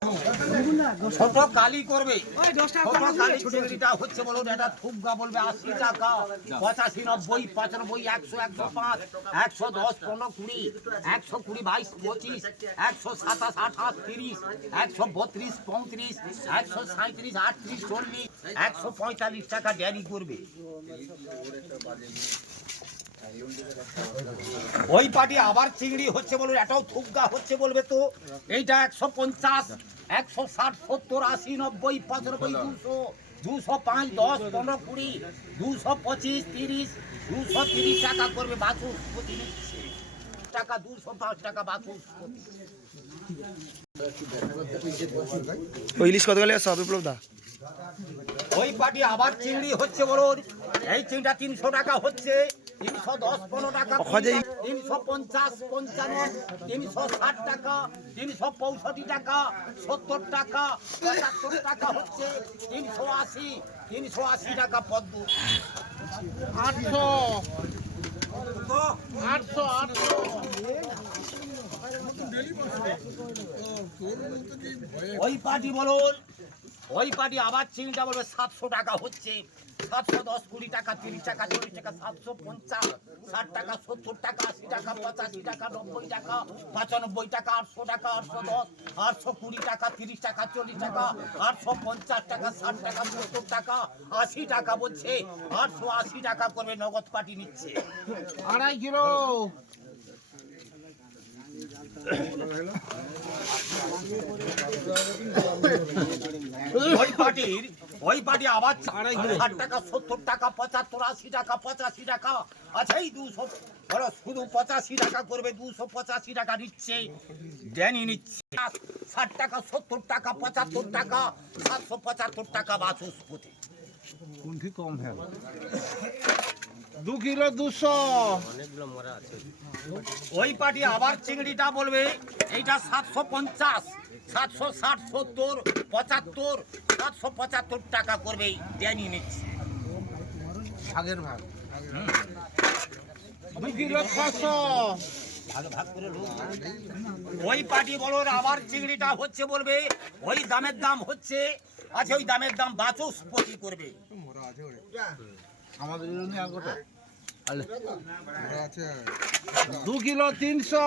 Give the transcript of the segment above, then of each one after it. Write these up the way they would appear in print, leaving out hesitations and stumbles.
ছোট কালি করবে, ছোট কালি চিংড়িটা হচ্ছে বলুন, এটা থুপগা বলবে 80 টাকা, 85, 90, 95, 100, 105, 110, 15, 20, 120, 22, 25, 127, 28, 30, 132, 35, 137, 38, 40, 145 টাকা ড্যারি করবে। ওই পাটি আবার চিংড়ি হচ্ছে বলুন, এটাও থুপগা হচ্ছে বলবে তো, এইটা 150, 160, 70, 80, 90, 95, 200, 205, 10, 15, 20, 225, 30, 230 টাকা করবে বাছুর প্রতি টাকা, 205 টাকা বাছুর। ইলিশ কত গেলে সব বিপ্লব দা? ওই পাটি আবার চিংড়ি হচ্ছে বলুন, এই চিংড়িটা 300 টাকা হচ্ছে, 310, 15 টাকা, 350, 55, 360 টাকা, 365 টাকা, 70 টাকা, 75 টাকা হচ্ছে, 380, 380 টাকা পদ্ম, 800, 800, 800। ওই পাটি বলুন, ওই পাটি আবার চিংড়িটা বলবে 700 টাকা হচ্ছে, 710, 20 টাকা, 30 টাকা, 40 টাকা, 750, 60 টাকা, 70 টাকা, 80 টাকা, 85 টাকা, 90 টাকা, 95 টাকা, 800 টাকা, 810, 820 টাকা, 30 টাকা, 40 টাকা, 850 টাকা, 60 টাকা, 70 টাকা, 80 টাকা বলছে, 880 টাকা করবে, নগদ পাটি নিচ্ছে 2.5 কিলো। ওই পাটি আবার 60 টাকা, 70 টাকা, 75, 80 টাকা, 85 টাকা, আচ্ছা এই 200 বলো, শুধু 85 টাকা করবে, 285 টাকা নিচ্ছে, ড্যানি নিচ্ছে 60 টাকা, 70 টাকা, 75 টাকা, 775 টাকা বাচস্পতি। কোনটি কম হ্যাঁ 2 কিলো 200। ওই পাটি আবার চিংড়িটা বলবে, এইটা 750, 760, 70, 75, 775 টাকা করবে, ড্যানি নিচ্ছে আগের ভাগ 2 কিলো 600। ভাগ ভাগ করে লোক। ওই পাটি বলো আবার চিংড়িটা হচ্ছে বলবে, ওই দামের দাম হচ্ছে, আচ্ছা ওই দামের দাম বাচস্পতি করবে। আমাদের 2 কিলো 300।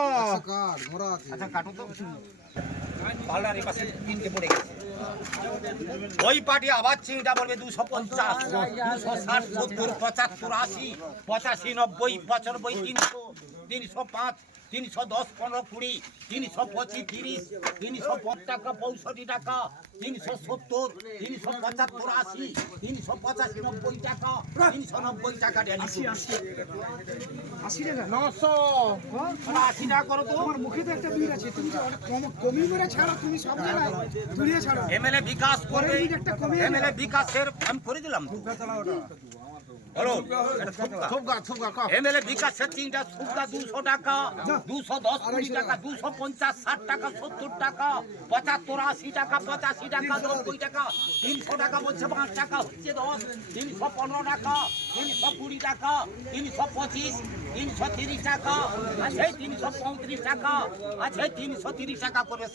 আচ্ছা কাটো তো, পাল্লার এই পাশে 3টে পড়ে গেছে। ওই পাটি আবার চিংড়িটা বলবে 250, 260, 70, 75, 80, 85, 90, 95, 300, 305, 310, 15, 20, 325, 30, 305 টাকা, 65 টাকা, 370, 375, 80, 385, 90 টাকা, 390 টাকা, 80 টাকা 900। 80 টাকা করো তো। তোমার মুখে তো একটা বিল আছে, তুমি তো কমি করে ছাড়ো, তুমি সব জায়গায় তুলিয়ে ছাড়ো। এমএলএ বিকাশ করবে, একটা কমে এমএলএ বিকাশের আমি করে দিলাম তো। বলো এমএলএ বিকাশের চিংড়িটা শুকনা 200 টাকা, 210, 20 টাকা, 250, 60 টাকা, 70 টাকা, 75, 80 টাকা, 85 টাকা, 90 টাকা, 300 টাকা বলছে, 5 টাকা হচ্ছে 10, 315 টাকা, 320 টাকা, 325, 330 টাকা, আছে 335 টাকা, আছে 330 টাকা করে।